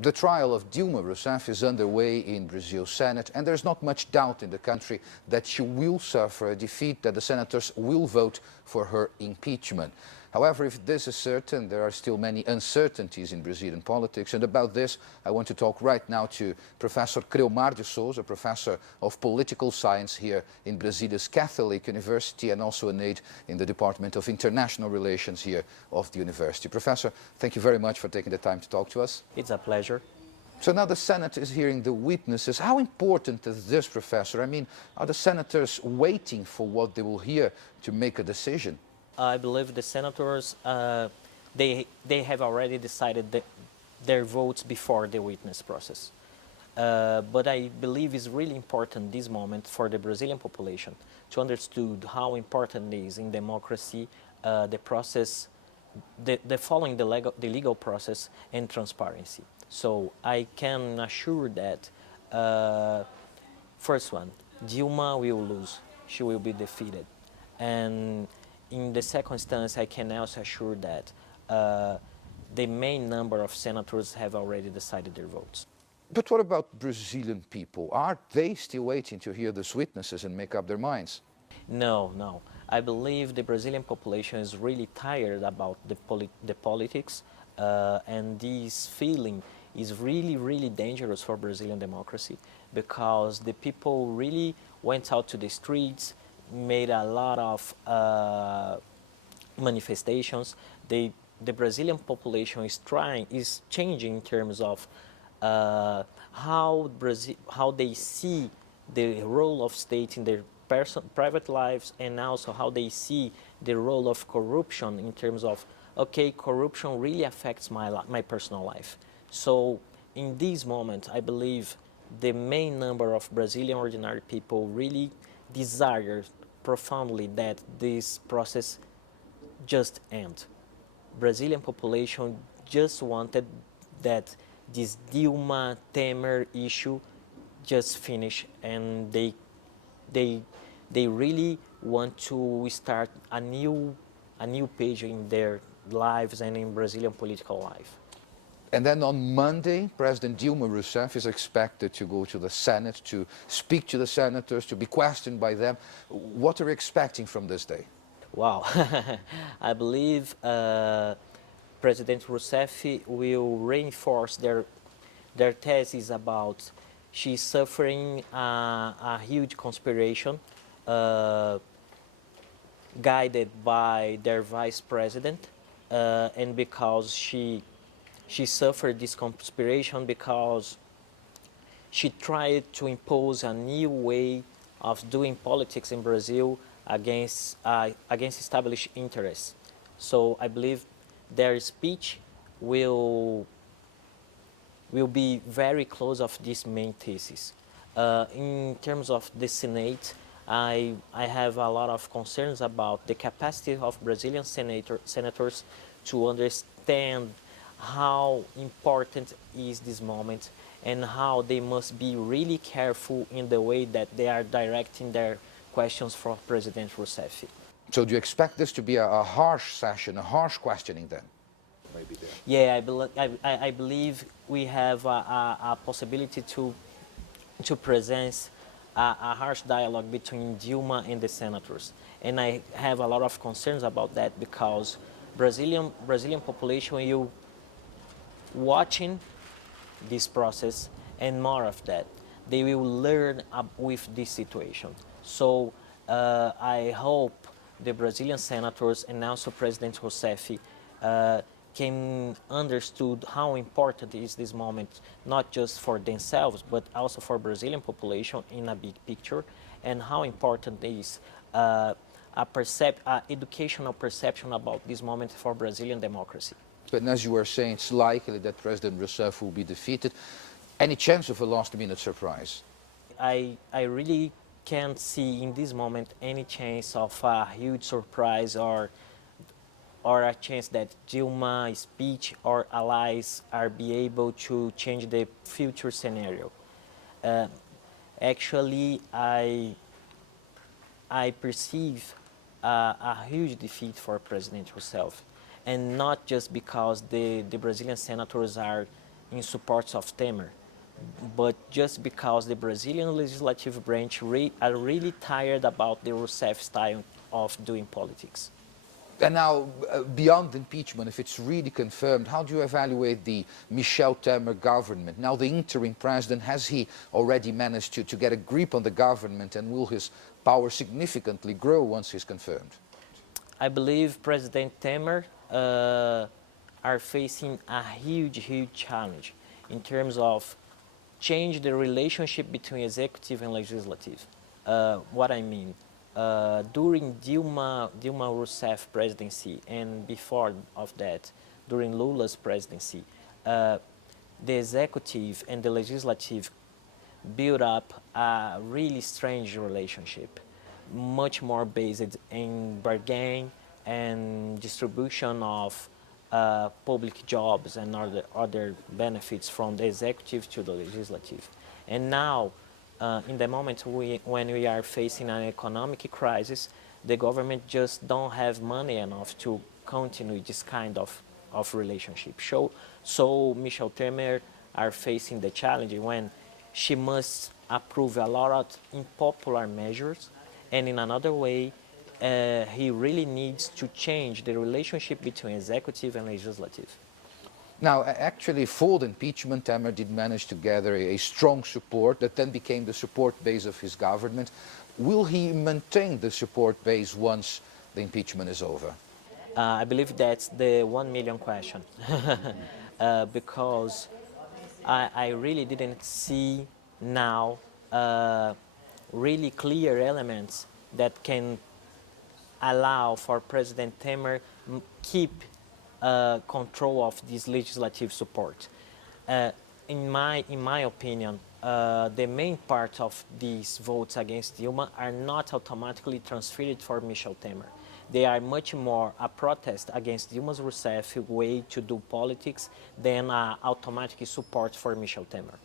The trial of Dilma Rousseff is underway in Brazil's Senate, and there's not much doubt in the country that she will suffer a defeat, that the senators will vote for her impeachment. However, if this is certain, there are still many uncertainties in Brazilian politics, and about this I want to talk right now to Professor Creomar de Souza, Professor of Political Science here in Brasilia's Catholic University and also an aide in the Department of International Relations here of the university. Professor, thank you very much for taking the time to talk to us. It's a pleasure. So now the Senate is hearing the witnesses. How important is this, Professor? I mean, are the senators waiting for what they will hear to make a decision? I believe the senators, they have already decided their votes before the witness process. But I believe it's really important this moment for the Brazilian population to understand how important it is in democracy, the process, following the legal process and transparency. So I can assure that, first one, Dilma will lose. She will be defeated. And in the second instance, I can also assure that the main number of senators have already decided their votes. But what about Brazilian people? Are they still waiting to hear these witnesses and make up their minds? No. I believe the Brazilian population is really tired about the politics, and this feeling is really dangerous for Brazilian democracy, because the people really went out to the streets, made a lot of manifestations. The Brazilian population is changing in terms of how they see the role of state in their private lives, and also how they see the role of corruption in terms of, okay, corruption really affects my personal life. So in this moment, I believe the main number of Brazilian ordinary people really desire profoundly that this process just end. Brazilian population just wanted that this Dilma Temer issue just finish, and they really want to start a new page in their lives and in Brazilian political life. And then on Monday, President Dilma Rousseff is expected to go to the Senate to speak to the senators, to be questioned by them. What are you expecting from this day? Wow. I believe President Rousseff will reinforce their thesis about she's suffering a huge conspiration guided by their vice president, and because she suffered this conspiration because she tried to impose a new way of doing politics in Brazil against established interests. So I believe their speech will be very close of this main thesis. In terms of the Senate, I have a lot of concerns about the capacity of Brazilian senators to understand how important is this moment, and how they must be really careful in the way that they are directing their questions for President Rousseff. So do you expect this to be a harsh session, a harsh questioning then? Maybe there. Yeah, I believe we have a possibility to present a harsh dialogue between Dilma and the senators. And I have a lot of concerns about that, because Brazilian population will watching this process, and more of that, they will learn with this situation. So I hope the Brazilian senators and also President Rousseff can understood how important is this moment, not just for themselves, but also for Brazilian population in a big picture, and how important is educational perception about this moment for Brazilian democracy. But as you were saying, it's likely that President Rousseff will be defeated. Any chance of a last-minute surprise? I really can't see in this moment any chance of a huge surprise or a chance that Dilma's speech or allies are be able to change the future scenario. Actually, I perceive a huge defeat for President Rousseff, and not just because the Brazilian senators are in support of Temer, but just because the Brazilian legislative branch are really tired about the Rousseff style of doing politics. And now, beyond impeachment, if it's really confirmed, how do you evaluate the Michel Temer government? Now, the interim president, has he already managed to get a grip on the government, and will his power significantly grow once he's confirmed? I believe President Temer are facing a huge challenge in terms of change the relationship between executive and legislative. What I mean, during Dilma Rousseff presidency and before of that, during Lula's presidency, the executive and the legislative built up a really strange relationship, much more based in bargain and distribution of public jobs and other benefits from the executive to the legislative. And now, in the moment when we are facing an economic crisis, the government just don't have money enough to continue this kind of relationship. So Michel Temer are facing the challenge when she must approve a lot of unpopular measures, and in another way, he really needs to change the relationship between executive and legislative. Now, actually, for the impeachment, Temer did manage to gather a strong support that then became the support base of his government. Will he maintain the support base once the impeachment is over? I believe that's the 1 million question, because I really didn't see now really clear elements that can allow for President Temer keep control of this legislative support. In my opinion, the main part of these votes against Dilma are not automatically transferred for Michel Temer. They are much more a protest against Dilma Rousseff's way to do politics than automatic support for Michel Temer.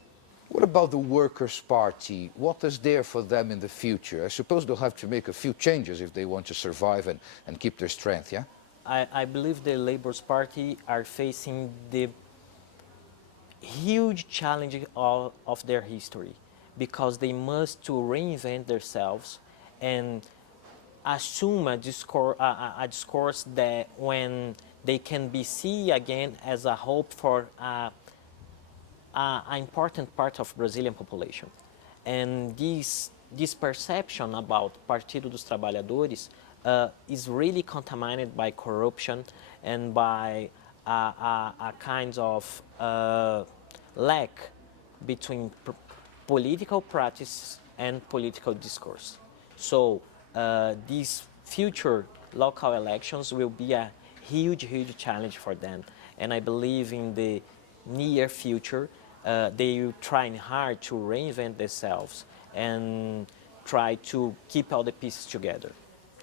What about the Workers' Party? What is there for them in the future? I suppose they'll have to make a few changes if they want to survive and keep their strength, yeah? I believe the Labour's Party are facing the huge challenge of their history, because they must to reinvent themselves and assume a discourse that when they can be seen again as a hope for an important part of Brazilian population. And this perception about Partido dos Trabalhadores is really contaminated by corruption and by a kind of lack between political practice and political discourse. So these future local elections will be a huge challenge for them. And I believe in the near future, they will try hard to reinvent themselves and try to keep all the pieces together.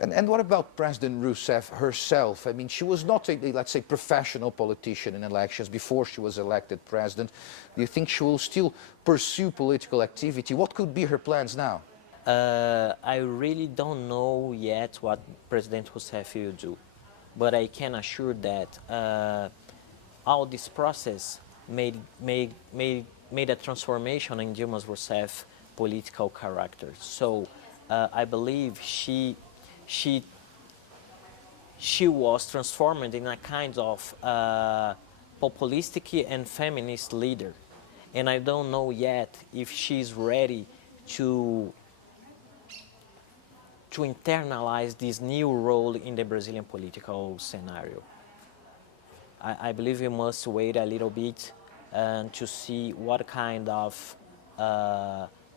And what about President Rousseff herself? I mean, she was not a, let's say, professional politician in elections before she was elected president. Do you think she will still pursue political activity? What could be her plans now? I really don't know yet what President Rousseff will do, but I can assure that all this process made a transformation in Dilma Rousseff's political character. So I believe she was transformed in a kind of populistic and feminist leader, and I don't know yet if she's ready to internalize this new role in the Brazilian political scenario. I believe we must wait a little bit to see what kind of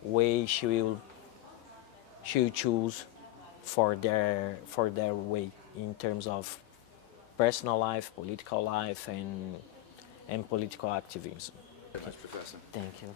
way she will choose for their way in terms of personal life, political life, and political activism. Very much, Professor. Thank you.